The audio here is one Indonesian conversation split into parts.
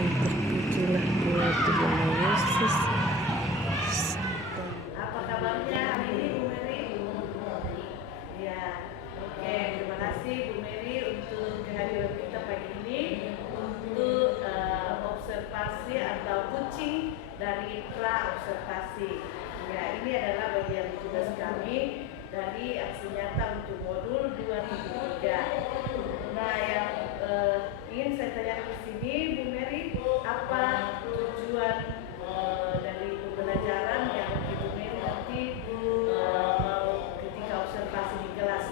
Dan terpujilah dia Tuhan Yesus. Apa kabarnya hari ini Bu Mary? Ya, oke, terima kasih Bu Mary untuk kehadiran kita pagi ini untuk observasi atau coaching dari pra observasi. Ya, ini adalah bagian tugas kami dari aksi nyata untuk modul 273. Nah, yang ingin saya tanyakan di sini, Bu Mary, apa tujuan dari pembelajaran yang Ibu Mary nanti mau ketika observasi di kelas?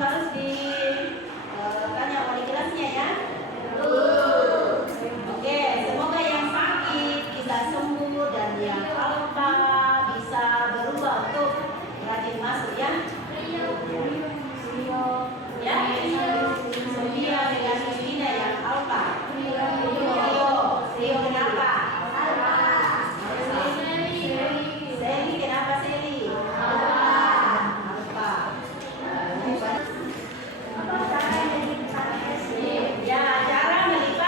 harus ditanya wali kelasnya ya. Oke, semoga yang sakit bisa sembuh dan yang alfa bisa berubah untuk rajin masuk ya. Ya, Sofia dengan Justina yang alfa. Rio kenapa? Seli kenapa Seli? Alfa. Ya, cara melihat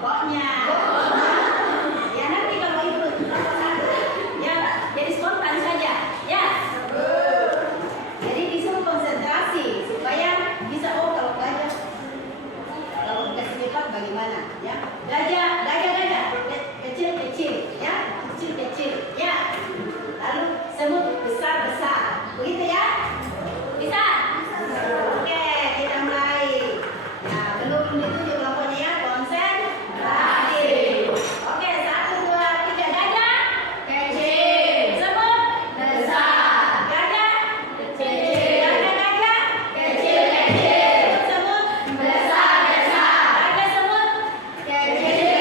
pokoknya. Ya nanti kalau ibu ya jadi spontan saja. Ya. Jadi disuruh konsentrasi supaya bisa kalau belajar. Kalau kita sifat bagaimana? Ya. Gajah, kecil, ya. Kecil, ya. Lalu semut besar. Begitu ya? Bisa? Oke, kita mulai. Nah, belum ditunjuk kelompoknya ya, konsentrasi. Oke, 1, 2, 3. Gajah kecil, semut besar. Gajah kecil, gajah kecil, semut besar. Gajah semut kecil.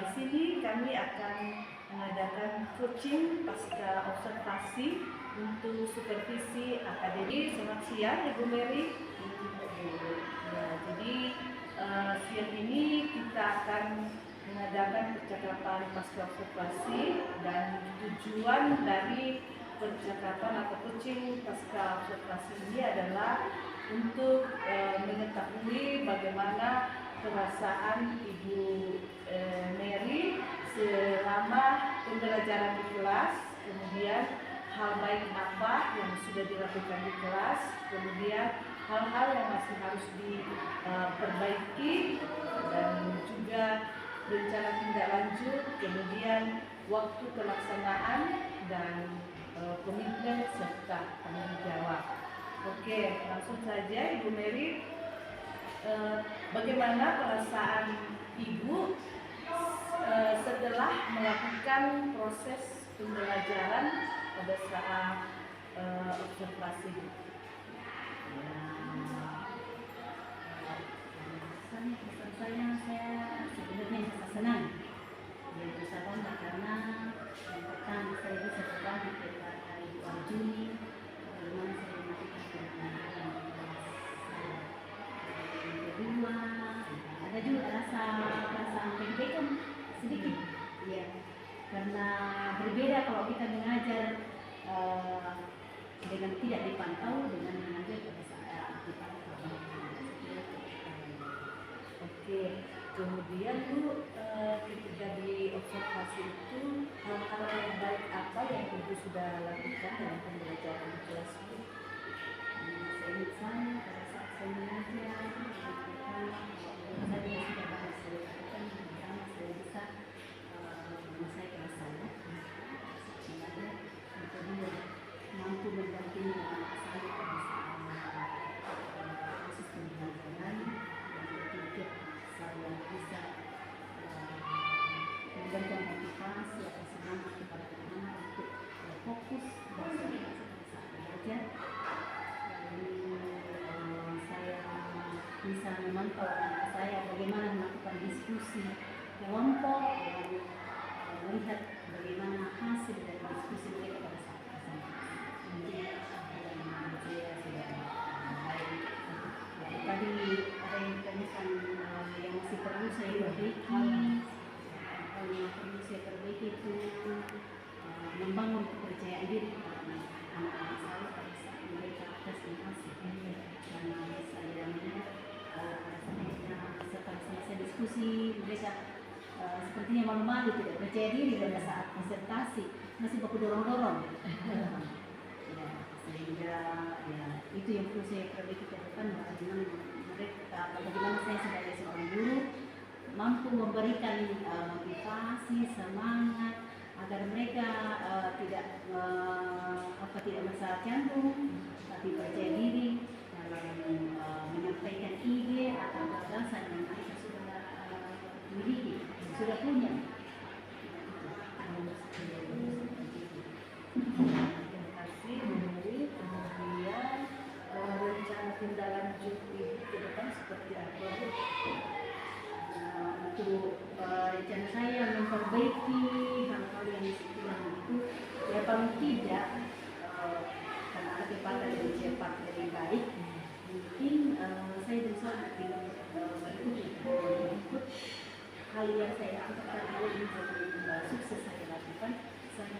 di sini kami akan mengadakan coaching pasca observasi untuk supervisi akademik. Selamat siang Ibu Mary. Ya, jadi siang ini kita akan mengadakan percakapan pasca observasi, dan tujuan dari percakapan atau coaching pasca observasi ini adalah untuk mengetahui bagaimana perasaan Ibu Mary selama pembelajaran di kelas, kemudian hal baik apa yang sudah dilakukan di kelas, kemudian hal-hal yang masih harus diperbaiki, dan juga rencana tindak lanjut, kemudian waktu pelaksanaan, dan komitmen serta tanggung jawab. Oke, langsung saja Ibu Mary. Bagaimana perasaan Ibu setelah melakukan proses pembelajaran pada saat observasi? Pesan saya sebenarnya sangat senang. Yang bisa bangga karena yang pertama saya bisa berbagi kepada Ibu Arjuni bagaimana saya melakukan pembelajaran di kelas. Yang kedua, ada juga perasaan deg-degan sedikit, ya, karena berbeda kalau kita mengajar dengan tidak dipantau dengan mengajar pada saat dipantau. Oke, kemudian Bu, ketika di observasi itu hal-hal yang baik apa yang Ibu sudah lakukan dalam pembelajaran di kelas Bu? Saya ingat pada saat saya mengajar, saya sudah banyak saya lakukan, pertama saya bisa menyelesaikan saya mengajar, yang kedua mampu mendampingi anak saya pada saat proses pembelajaran, yang ketiga saya bisa memberikan motivasi atau semangat kepada anak-anak untuk fokus dan serius pada saat belajar. Saya bisa memantau anak saya bagaimana melakukan diskusi kelompok, lalu melihat bagaimana hasil dari diskusi mereka pada saat presentasi. Saya sudah baik. Tadi ada yang ditanyakan yang masih perlu saya perbaiki. Yang perlu saya perbaiki itu membangun kepercayaan diri anak-anak saya pada saat mereka presentasi. Dan saya melihat setelah selesai diskusi mereka sepertinya malu-malu, tidak percaya diri pada saat presentasi, masih baku dorong-dorong. Ya, sehingga ya, itu yang perlu saya perbaiki ke depan, bagaimana saya sebagai seorang guru mampu memberikan motivasi, semangat agar mereka tidak merasa canggung, tapi percaya diri dalam menyampaikan ide atau gagasan yang mereka sudah miliki, sudah punya. Terima kasih Bu Mary. Kemudian rencana tindak lanjut Ibu ke depan seperti apa Bu? Untuk rencana saya memperbaiki hal-hal yang kurang itu, ya paling tidak karena ada kecepatan lebih cepat lebih baik, mungkin saya berusaha mengikut hal yang saya anggap tadi ini jadi sukses saya lakukan. Saya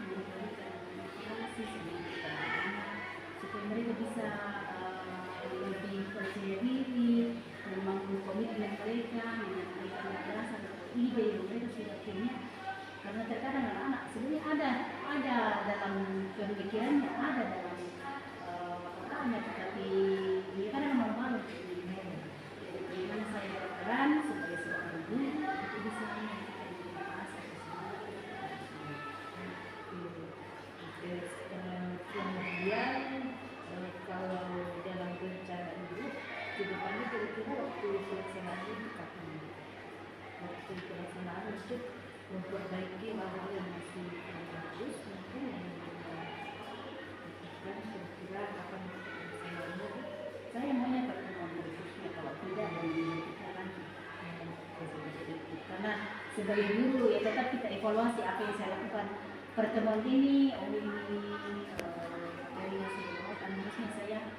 memberikan motivasi supaya mereka bisa lebih percaya diri, membangun komitmen mereka, menyampaikan gagasan atau ide yang mereka sudah punya. Karena terkadang anak-anak sebenarnya ada dalam pemikirannya, ada dalam otaknya, tetapi dia kadang malu-malu. Jadi bagaimana saya berperan sebagai seorang guru itu bisa memberikan motivasi Kemudian kalau dalam rencana Ibu ke depannya kira-kira waktu pelaksanaan ini kapan? Waktu pelaksanaan untuk memperbaiki hal-hal yang masih bagus, mungkin yang kira-kira kapan pelaksanaannya? saya maunya pertemuan berikutnya, kalau tidak dan kita lanjut. karena sebagai guru ya tetap kita evaluasi apa yang saya lakukan. Pertemuan ini dari hasil bawakan harusnya saya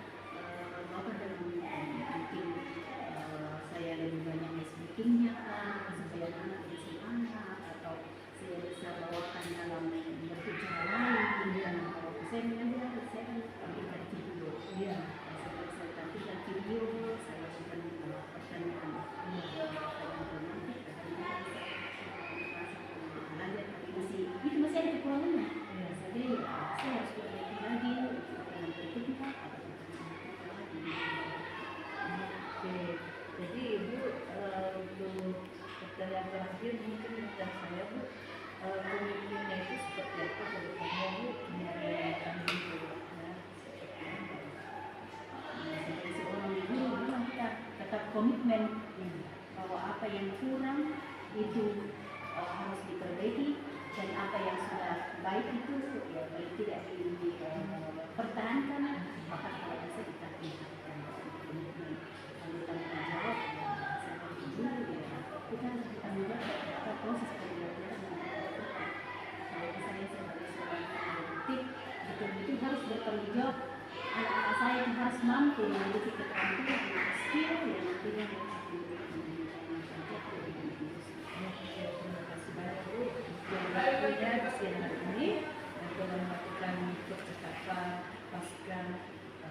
bawakan dalam mungkin saya lebih banyak speakingnya kan, supaya anak lebih semangat, atau saya bisa bawakan dalam bentuk cara lain. Dan kalau saya mengajar saya kan tampilkan video, saya tampilkan video, saya berikan pertanyaan masih ada kekurangannya. Jadi saya harus perbaiki lagi dengan berikutnya. Oke, jadi Ibu untuk pertanyaan terakhir mungkin dari saya Bu, komitmennya itu seperti apa ke depannya Bu? Sebagai seorang guru memang kita tetap komitmen bahwa apa yang kurang itu harus diperbaiki, dan apa yang sudah baik itu ya baik tidak dipertahankan, maka kalau bisa kita tingkatkan komitmen. Kalau tanggung jawab ya seperti guru ya kita harus bertanggung jawab atas proses pembelajaran yang kita lakukan. Kalau saya sebagai seorang pendidik betul-betul harus bertanggung jawab. Anak-anak saya yang harus mampu memiliki keterampilan dan skill yang nantinya harus diberikan. Terima kasih banyak Bu yang waktunya di siang hari ini dan telah melakukan percakapan pasca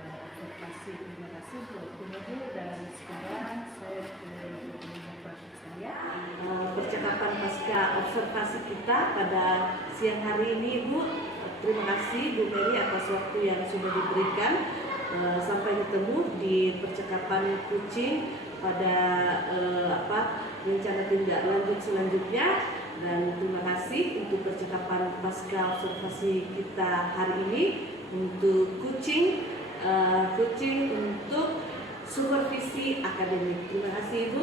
observasi. Terima kasih buat Bu dan sekarang saya saya percakapan pasca observasi kita pada siang hari ini Bu. Terima kasih Bu Mary atas waktu yang sudah diberikan. Sampai ketemu di percakapan kucing pada rencana tindak lanjut selanjutnya, dan terima kasih untuk percakapan pasca observasi kita hari ini untuk kucing untuk supervisi akademik. Terima kasih Ibu.